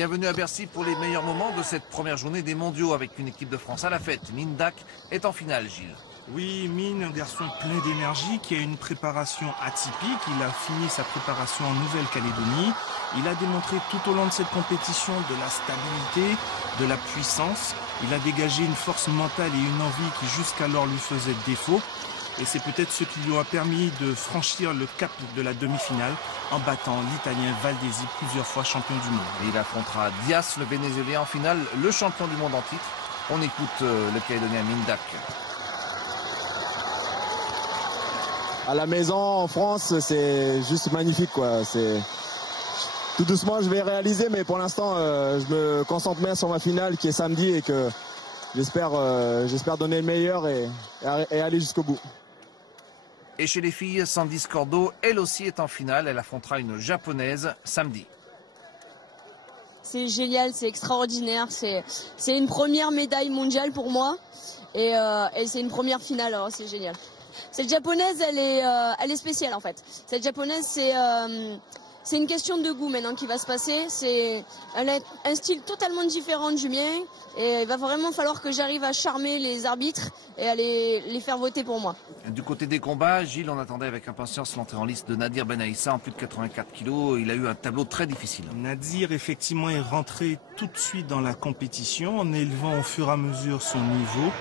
Bienvenue à Bercy pour les meilleurs moments de cette première journée des mondiaux avec une équipe de France à la fête. Mindak est en finale, Gilles. Oui, Mine, un garçon plein d'énergie qui a une préparation atypique. Il a fini sa préparation en Nouvelle-Calédonie. Il a démontré tout au long de cette compétition de la stabilité, de la puissance. Il a dégagé une force mentale et une envie qui jusqu'alors lui faisaient défaut. Et c'est peut-être ce qui lui a permis de franchir le cap de la demi-finale en battant l'Italien Valdesi, plusieurs fois champion du monde. Et il affrontera Dias, le Vénézuélien, en finale, le champion du monde en titre. On écoute le Calédonien Mindak. À la maison, en France, c'est juste magnifique, quoi. Tout doucement, je vais réaliser, mais pour l'instant, je me concentre bien sur ma finale qui est samedi et que j'espère donner le meilleur et aller jusqu'au bout. Et chez les filles, Sandy Scordo, elle aussi est en finale. Elle affrontera une japonaise samedi. C'est génial, c'est extraordinaire. C'est une première médaille mondiale pour moi. Et c'est une première finale, alors c'est génial. Cette japonaise, elle est spéciale en fait. Cette japonaise, c'est une question de goût maintenant qui va se passer. Elle a un style totalement différent du mien. Et il va vraiment falloir que j'arrive à charmer les arbitres et à les faire voter pour moi. Du côté des combats, Gilles, on attendait avec impatience l'entrée en liste de Nadir Benaïssa en plus de 84 kilos. Il a eu un tableau très difficile. Nadir, effectivement, est rentré tout de suite dans la compétition en élevant au fur et à mesure son niveau.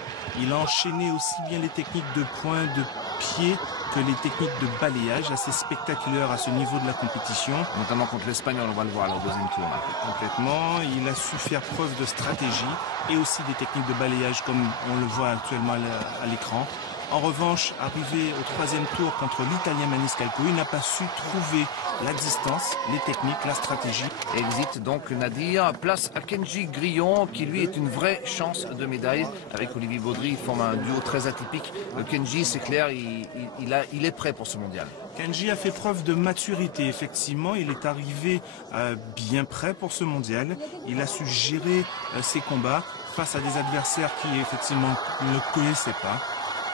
Il a enchaîné aussi bien les techniques de poing, de pied que les techniques de balayage assez spectaculaires à ce niveau de la compétition. Notamment contre l'Espagnol, on va le voir au deuxième tour. Complètement, il a su faire preuve de stratégie et aussi des techniques de balayage comme on le voit actuellement à l'écran. En revanche, arrivé au troisième tour contre l'Italien Maniscalco, il n'a pas su trouver la distance, les techniques, la stratégie. Exit donc Nadir, place à Kenji Grillon qui lui est une vraie chance de médaille. Avec Olivier Baudry, il forme un duo très atypique. Kenji, c'est clair, il est prêt pour ce mondial. Kenji a fait preuve de maturité, effectivement. Il est arrivé bien prêt pour ce mondial. Il a su gérer ses combats face à des adversaires qui, effectivement, ne le connaissaient pas.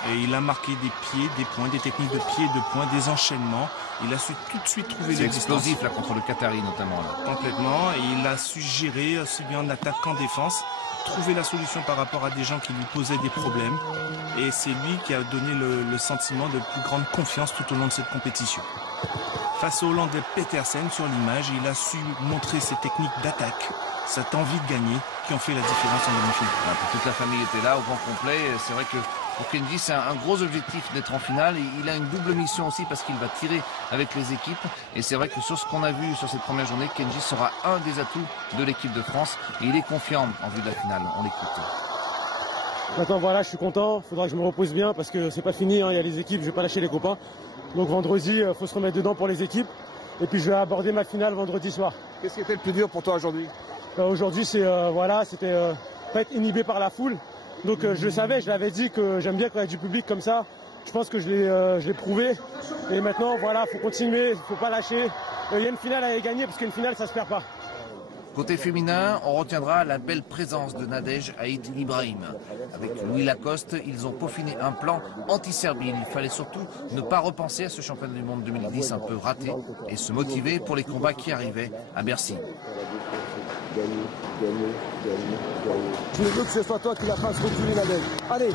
Et il a marqué des pieds, des points, des techniques de pieds, de points, des enchaînements. Il a su tout de suite trouver les distances. C'est explosif là contre le Qatari notamment. Là. Complètement. Et il a su gérer aussi bien en attaque qu'en défense, trouver la solution par rapport à des gens qui lui posaient des problèmes. Et c'est lui qui a donné le sentiment de plus grande confiance tout au long de cette compétition. Face au Hollandais Petersen sur l'image, il a su montrer ses techniques d'attaque, cette envie de gagner qui ont fait la différence en demi-finale. Toute la famille était là au grand complet. C'est vrai que pour Kenji, c'est un gros objectif d'être en finale. Il a une double mission aussi parce qu'il va tirer avec les équipes. Et c'est vrai que sur ce qu'on a vu sur cette première journée, Kenji sera un des atouts de l'équipe de France. Et il est confiant en vue de la finale. On l'écoute. Maintenant voilà, je suis content. Il faudra que je me repose bien parce que c'est pas fini. Il y a les équipes, je vais pas lâcher les copains. Donc vendredi, il faut se remettre dedans pour les équipes. Et puis je vais aborder ma finale vendredi soir. Qu'est-ce qui était le plus dur pour toi aujourd'hui? Aujourd'hui, c'était pas être inhibé par la foule. Donc je le savais, je l'avais dit que j'aime bien quand il y a du public comme ça. Je pense que je l'ai prouvé. Et maintenant, voilà, faut continuer, faut pas lâcher. Il y a une finale à gagner parce qu'une finale, ça se perd pas. Côté féminin, on retiendra la belle présence de Nadège Haït Ibrahim. Avec Louis Lacoste, ils ont peaufiné un plan anti-Serbie. Il fallait surtout ne pas repenser à ce championnat du monde 2010 un peu raté et se motiver pour les combats qui arrivaient à Bercy. Je veux que ce soit toi qui la fasses continuer, Nadège. Allez!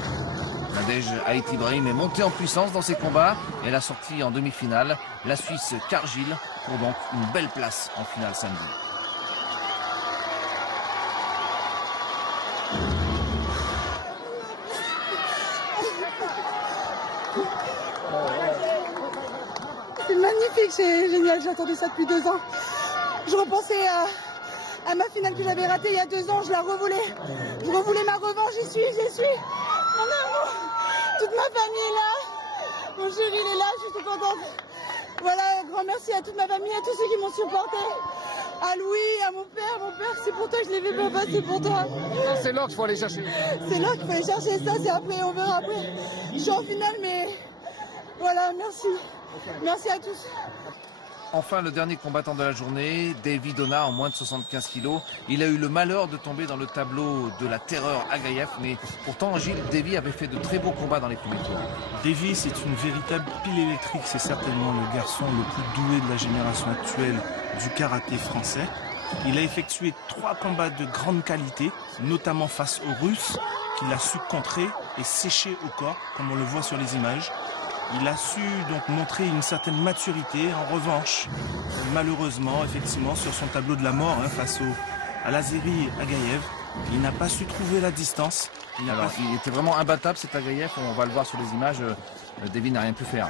Nadège Haït Ibrahim est montée en puissance dans ses combats. Elle a sorti en demi-finale la Suisse Cargill pour donc une belle place en finale samedi. C'est magnifique, c'est génial, j'attendais ça depuis 2 ans. Je repensais à ma finale que j'avais ratée il y a 2 ans, je la revoulais. Je revoulais ma revanche, j'y suis. Mon amour, toute ma famille est là. Mon chéri, il est là, je suis contente. Voilà, un grand merci à toute ma famille, à tous ceux qui m'ont supporté. À Louis, à mon père, c'est pour toi que je l'ai fait, papa, c'est pour toi. C'est là qu'il faut aller chercher. C'est là qu'il faut aller chercher ça, c'est après, on verra après. Je suis en finale, mais voilà, merci. Merci à tous. Enfin, le dernier combattant de la journée, Davy Donna, en moins de 75 kilos. Il a eu le malheur de tomber dans le tableau de la terreur Agaïev, mais pourtant, Gilles, Davy avait fait de très beaux combats dans les premiers tours. Davy, c'est une véritable pile électrique. C'est certainement le garçon le plus doué de la génération actuelle du karaté français. Il a effectué 3 combats de grande qualité, notamment face aux Russes, qu'il a su contrer et sécher au corps, comme on le voit sur les images. Il a su donc montrer une certaine maturité. En revanche, malheureusement, effectivement, sur son tableau de la mort, face à l'Azeri Agaïev, il n'a pas su trouver la distance. Il était vraiment imbattable cet Agaïev, on va le voir sur les images. Davy n'a rien pu faire.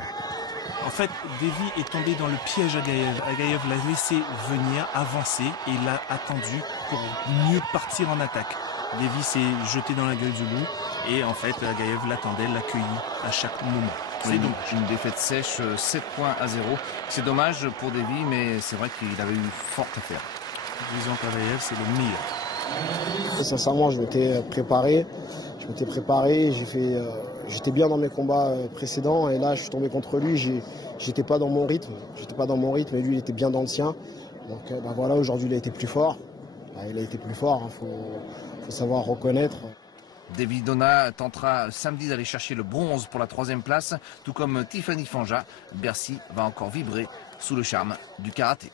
En fait, Davy est tombé dans le piège Agaïev. Agaïev l'a laissé venir, avancer, et il l'a attendu pour mieux partir en attaque. Davy s'est jeté dans la gueule du loup, et en fait, Agaïev l'attendait, l'accueillit à chaque moment. C'est donc une défaite sèche, 7 points à 0. C'est dommage pour Davy, mais c'est vrai qu'il avait eu fort à faire. Disons qu'Agaïev, c'est le meilleur. Sincèrement, je m'étais préparé. J'étais bien dans mes combats précédents, et là, je suis tombé contre lui. J'étais pas dans mon rythme. Et lui, il était bien dans le sien. Donc, voilà, aujourd'hui, il a été plus fort. Il a été plus fort. Faut savoir reconnaître. Davy Dona tentera samedi d'aller chercher le bronze pour la 3e place, tout comme Tiffany Fanja. Bercy va encore vibrer sous le charme du karaté.